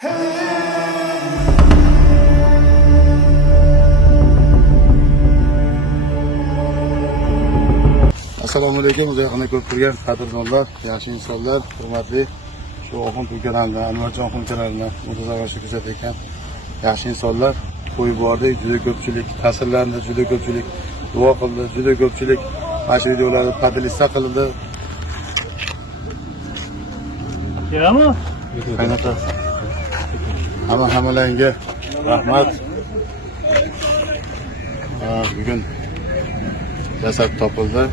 Assalomu alaykum. Uzoqni ko'p turgan qadrdonlar, yaxshi insonlar, hurmatli shu Oxun kanalini, Anvarjon Oxun kanalini mutazavarchi kuzatayotgan yaxshi insonlar. Qo'yib bordik, juda ko'pchilik ta'sirlandi, juda ko'pchilik duo qildi, juda ko'pchilik mana shu videolarni podlista qildi. Kerakmi? Qaynota. Hammalarga rahmat. Bugun jasad topildi.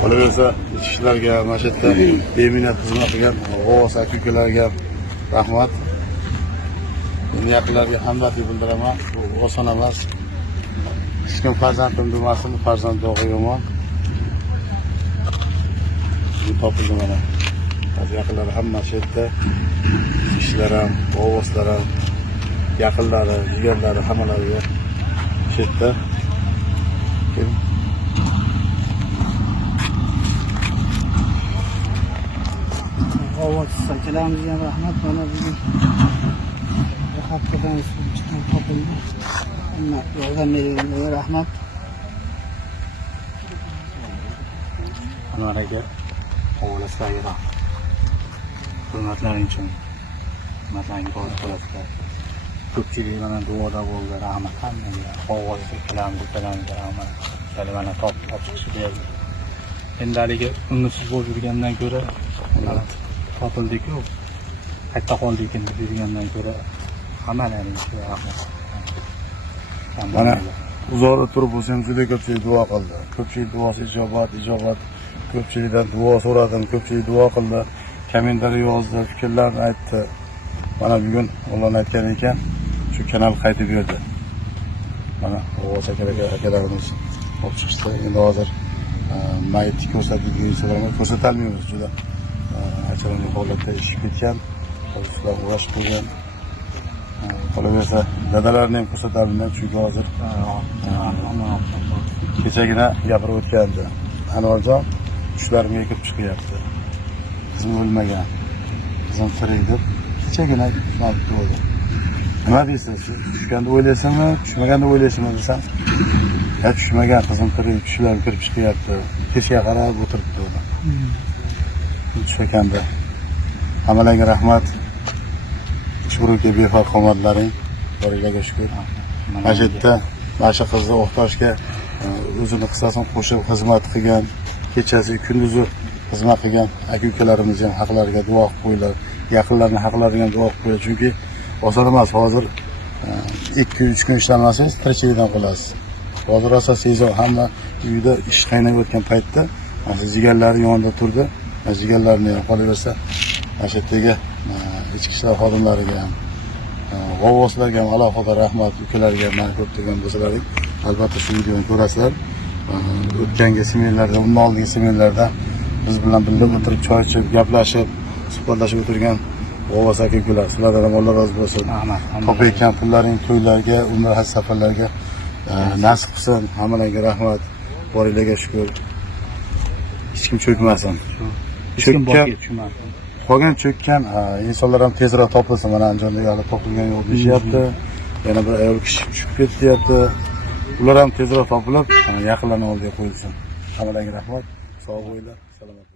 Qolaversa, ishchilarga, mana shu yerda beminat xizmat qilgan g'oz aka-ukalarga rahmat. Yaqinlarga hamdardlik bildiraman. Bu oson emas. Hech kim farzandim demasin, farzand dog'i yomon. Bu topildi mana. Yaqinlari hamma shu yerda. Ishchilar ham, g'ozlar ham, yaqinlari, jigarlari hammalariga shu yerda. Akalarımizga rahmat. Mana bugun bu haftadan chiqqan topildi. Hamma yordam berganlarga rahmat. Anvar aka, oilasizlarga rahmat. Hurmatlaring uchun. Hurmatlaringiz bor bo'lasizlar. Ko'pchilik mana duoda bo'ldi. Rahmat hammaga. Qog'ozga rahmat. Mana top chiqishib berdi. Endi haligi umidsiz bo'lib yurgandan ko'ra topildik-ku, qayerda qoldik endi degandan ko'ra hammalaringizga rahmat. Mana uzoqda turib bo'lsam juda ko'pchilik duo qildi. Ko'pchilik duosi ijobat. Ko'pchilikdan duo so'radim, ko'pchilik duo qildi. Kommentarlar yozdi, fikrlarni aytdi. Mana bugun Allohning aytgan ekan, shu kanal qaytib berdi. Mana o'g'il akalarimiz olib chiqishdi. Endi hozir mayitni ko'rsatolmaymiz, juda achinarli holatda ishib ketgan, ular uğraşib qo'ygan. Qolaversa, dadalarni ham ko'rsatolmayman, chunki hozir kechagina gapirib o'tgandi. Anvarjon tushlarimga kirib chiqyapti. Qizim o'lmagan, qizim tirik deb kechagina shunday bo'ldi. Nima deysiz? Tushganda o'ylaysanmi, tushmaganda o'ylaysizmi desam, tushmagan, qizim tirik, tushlarim kirib chiqyapti. Kechga qarab o'tiribdi u. Tushganda hammalarga rahmat. Shukrki befarq qomatlaring boriga shukr. Mana shu yerda mana shu qizni o'xtashga o'zini qissasini qo'shib xizmat qilgan, kechasi kunduzi xizmat qilgan aka-ukalarimiz ham haqlariga duo qilib qo'yinglar. Yaqinlarning haqlariga ham duo qilib qo'yinglar, chunki oson emas. Hozir 2-3 kun ishlamasangiz tirikchilikdan qolasiz. Hozir asosiy hamma uyda ish qaynab o'tgan paytda mana shu jigarlari yonida turdi. Jigarlarni ham qolaversa, mana shu yerdagi ichki ishlar xodimlariga ham, g'avvoslarga ham alohida rahmat, ukalarga mana ko'ptagan bo'lsalaring, albatta shu videoni ko'rasizlar. O'tgangi seminarlarda, undan oldingi seminarlarda biz bilan birga o'tirib choy ichib, gaplashib, suhbatlashib o'tirgan g'avvos aka-ukalar, sizlardan ham Alloh rozi bo'lsin. Topayotgan pullaring to'ylarga, umra haj safarlariga nasib qilsin. Hammalarga rahmat, boringlarga shukr. Hech kim cho'kmasin. Qolgan cho'kkan insonlar ham tezroq topilsin. Mana Andijonda hali topilgan yo'q deyapti. Yana bir ayol kishi tushib ketyapti. Ular ham tezroq topilib, yaqinlarning oldiga qo'yilsin. Hammalarga rahmat. Sog' bo'linglar, salomat.